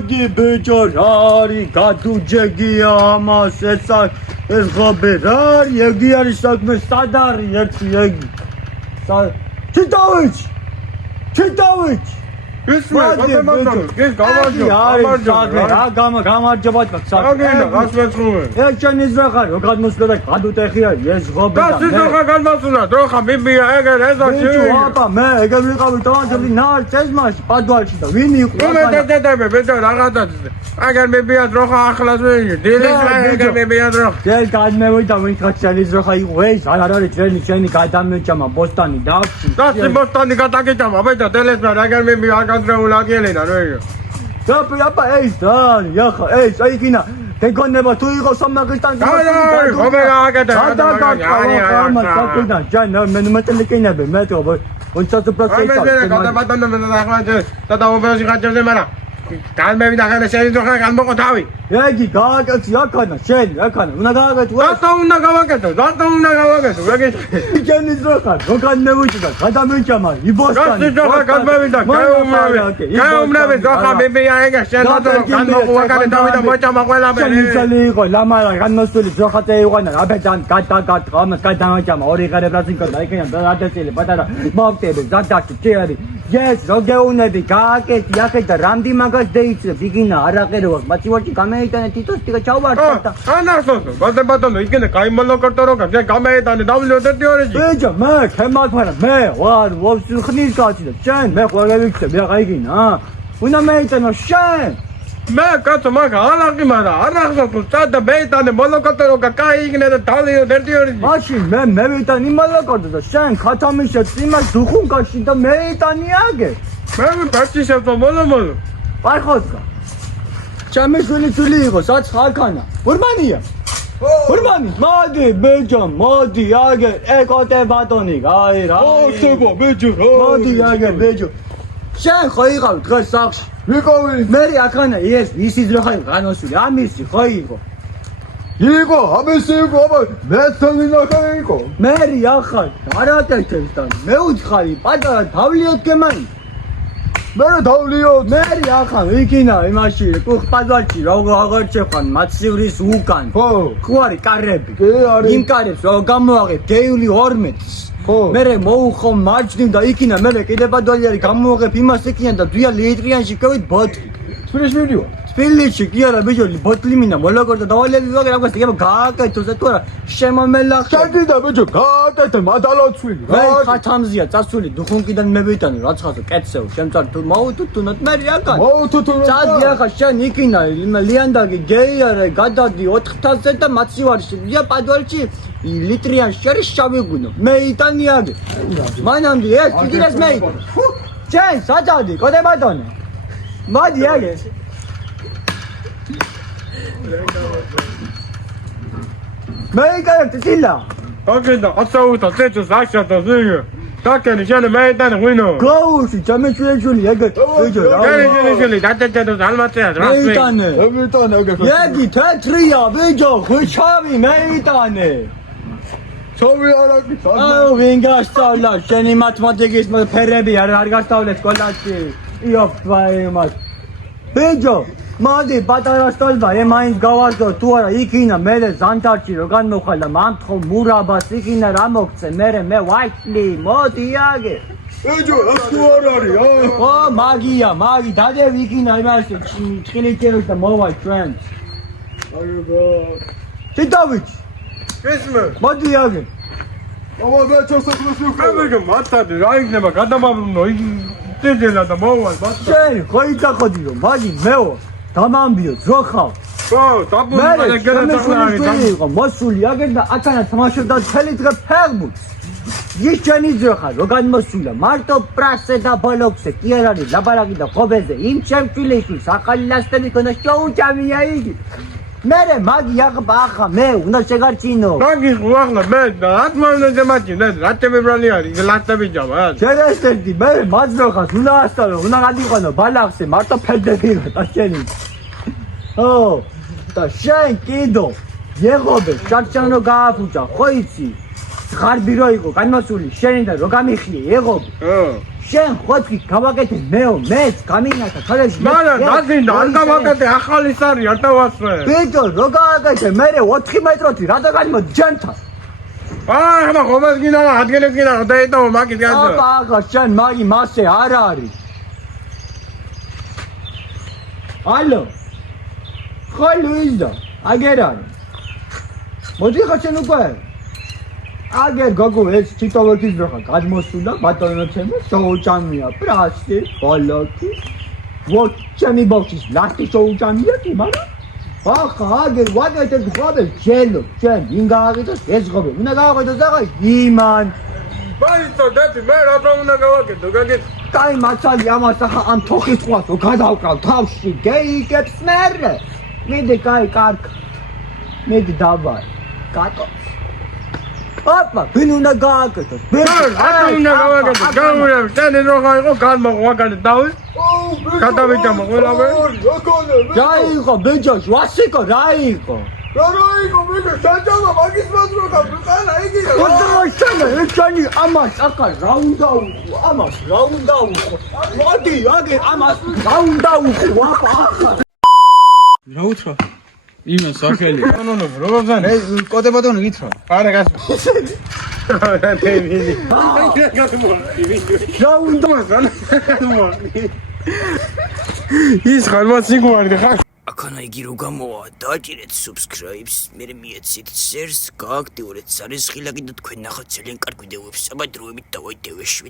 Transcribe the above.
მოდი ბიჭო რარი გადუჯეგია ამას ეს ღობე რარი ეგი არის საქმე სად არის ერთი ეგი ჩიტავიჩ ის მე გამარჯობა რას მეწუე ეს ჩენი ზრახარ რო გადმოსულა და გადუტეხია ეს ღობე და და სიტყვა გადმოსულა დროხა ბიბია ეგერ ეს არის აბა მე ეგერ ვიყავი თავანჯები ნარჩეზმაში პადვალში და ვინ იყო ბედო რაღაცა აგერ ბიბია დროხა ახლას ვინი დილის ეგერ ბიბია დროხა ძელ გადმევიდა ვინ ხარ ჩენი ზრახა იყო ეს არ არის ჩენი გადამეჭამა ბოსტანი დავში და ბოსტანი გადაგეჭამა ბედო დილის აგერ ბიბია განდრეულ აგელენა როი აბა ეს დანი ახლა ეს აიქინა გეგონება თუ იყო სამაგისტან ხომე გააკეთა ჯანა მე მეტელიკინები მეტო ვინც უბრალოდ და დაუბეში გაჭერდე მარა გამევიდა ხალე შენი ძოხა გამოყო თავი ეგი გააკეთე აქანა შენ აქანა უნდა გააკეთე რატომ უნდა გავაკეთო ეგ შენი ძოხა როგორ ნევიჭდა გადამეჭამა იბოსტანი ძოხა გამევიდა გაუმრავე ძოხა ბებია ეგა შენ გამოყო აქანა თავი და მოჭამა ყველაფერი შენი იყო ლამარა განმოსული ძოხა წეიყვანა აბედან გადაგატყა ამას გადამეჭამა ორი ღერებრაცი კოდა იქიდან ადეცილი პატარა მოვტები ზადაში ჩერი yes როგეუნები გააკეთი აქეთ რამდი მაგას დეიცრე ბიგინა არაყეროა მათივარჭი გამეიტანე თითოს ტიკა ჩავარდა ანახსოვს ბატონო იქნე კაიმოლოკორტოროგა ზე გამეიტანე დავლოდეთი ორეჯი ბიჭო მე ქემათარა მე ვარ ვოსხნის კაცი და შენ მე ყველევიქცე მე გაიგინა უნდა მეიტანო შენ მე კაცო მაგ ალაყი მარა ანახსოვს წადა მეიტანე მოლოკორტოროგა კაიგნე და დავლოდეთი ორეჯი მაშინ მე ვიტანი მოლოკორტო და შენ ხათამიშე იმას დუხუნკაში და მეიტანი აგე მე პარტიზანო მოლომოლო პარხოსკა ჩამეშვილი წული იყო საც ხალხანა ურმანია ურმანი მოდი ბეჯო მოდი აგე ეკოტე ბატონი აი რა ოსებო ბეჯო მოდი აგე ბეჯო შენ ხო იყავ დღეს სახში ვიყავი მე აქანა ეს ისი ძროხა განოსული ამისი ხო იყო ამისი იყო აბა მე სანინახა იყო მე ახალ არაკეთებს და მე უთხარი პატარა თავლიოთ გემანი მე დავლიოთ მე ახლა ვიკინა იმაში პუხპადვალში როგორ შეხვან მაცივრის უკან ხო არის კარები იმ კარებს რო გამოაღებ გეიული 12 მე მოუხო მარჯვნივ და იქინა მე კიდე პადვალი არის გამოაღებ იმას იქიდან და დვია ლიტრიანში კევით ბოთლი სპირიშვილიო სპილიში კი არა ბიჭო ბოთლი მინდა მოლოგორ და დავალები ვაგე რაღაცა იგება გააკეთო ზეთო არა შემომელახე შენ და ბიჭო გააკეთე მადალოცვილი მე ხათამზია წასული დუხუნკიდან მე ვიტანი რაცხასო კეთსეო შემწარ თუ მოუთუთუნოთ მე აკან მოუთუთუნოთ წადი ახლა შენ იქინა ლიანდაგი გეი არა გადადი 4000-ზე და მაცივარში დია პადვალში ლიტრიანში არის შავი გუნო მე იტანი აგე მანამდე ეს კიდეს მე შენ საჯადი კოდე ბატონო მოდი აგე მე იკარეთ ცილა ოკედა აცაუთა წეჭოს აღშატა ზიგე დაკენი შენ მე იტანი ღვინო გაუში ჩამეშვილი ეგეთ ბიჭო რა შენ დადადადო ალმატია მე იტანე აგე ეგი თეთრია ბიჭო ხვიჩავი მე იტანე ჩავი არაკი აუ ვინ გასწავლა შენი მათემატიკის ფერები არ გასწავლე სკოლაში იოფ ვაიმას ბიჭო მოდი პატარა სტოლბა ემაინს გავაზო თუ არა იქინა მე ზანტარჩი რო განმოხალა მამთხო მურაბას იქინა რა მოგცე მე ვაიტლი მოდი აგე ბიჭო ეს თუ არ არის ო მაგია მაგი დადევ იქინა იმაში ჩხილიჭეროს და მოვალ ჩვენ ჩიტავიჩ ეს მე მოდი აგე აბა მე ჩოსოკლოს ვიყავი მათადი რა იქნება გადამაბრუნო ძეძელა და მოვალ ბატონო შენ ხო იტახოდი რომ მაგი მეო დამამბიო ძოხავ ხო დაბუნდა და გადაწყვეტილი იყო მოსული აგერ და აქანა თამაშობდა მთელი დღე ფეხბურთს ის ჩენი ძოხა რო განმოსულა მარტო პრასე და ბოლოქსე კი არ არის ლაბარაკი და ხობეზე იმ ჩემწვილეში ახალი ლასტები ქონდა შოუჭამია იგი მე მაგი ახლა მე უნდა შეგარჩინო მაგი ახლა მე ათმოვნე მაგი რა ტემებრალი არის ლასტები ჯამა შეგესტები მე მაძროხას უნდა ასწავლო უნდა გადიყვანო ბალახზე მარტო ფედები და შენი ო და შენ კიდო եղობე ჩარჩანო გააფუჭა ხო იცი ღარბი რო იყო განმასული შენი და რო გამიხიე եղობე შენ ხოთი გავაკეთე მეც გამინათა თალაში მარა დაგინდა არ გავაკეთე ახალი სარი არ დავასვე ბიჭო რო გავაკეთე მე 4 მეტროთი რა დაგანიმოდი ჯენთან ახლა ხომას გინდა ადგილებს გინდა დაეტოვო მაგით გაზო აბა შენ მაგი მასე არ არის ალო ხო ლუიზა აგერანი მოდი ხა შენ უკვე აგერ გოგო ეს თითოეულის დროხა გადმოსულა ბატონო ჩემო შოუჭამია პრასი ბოლოკი ვოჩემი ბოქის ლასტი შოუჭამია კი მაგრამ ახლა აგერ ვაგეთე ღობე ჯელო ჩემ ინგაღიდოს ეს ღობე უნდა გავაყიდოს აღარ იმან მაინც დათი მე რა უნდა გავაკეთო გაგეთ კაი მაცალი ამას ახლა ამ თოხის წყალს გადავკრავ თავში გეიგებს მერე მედი კაი კარგ მედი დაბარ კატო აპა ვინ უნდა გააკეთოს არ უნდა გავაკეთო გამოვიდა შენ რო გაიყო განმოგვაგანე დავი გადავიჭამო ყველაფერი რა იყო ბეჯოშ ვასიკო რა იყო რა იყო მე საჭამა მაგის მასროთა ბყანა იგი კონტროლშენ ეჩანი ამას ახლა რა უნდა უყო ამას რა უნდა უყო მოდი აგერ ამას რა უნდა უყო ახლა რა უთხრა იმას სახელი ნო როგორ ეს კოდე ბატონო გითხრა არა გასულ რა უნდა ის ხალმასიგვარი ხარ აქანა იგი რო გამოვა დააჭირეთ subscribe-ს მე მიეცით share-ს გააქტიურეთ სარისხილაკი და თქვენ ნახოთ ძალიან კარგი ვიდეოებს საბადროებით და ვიდეოებში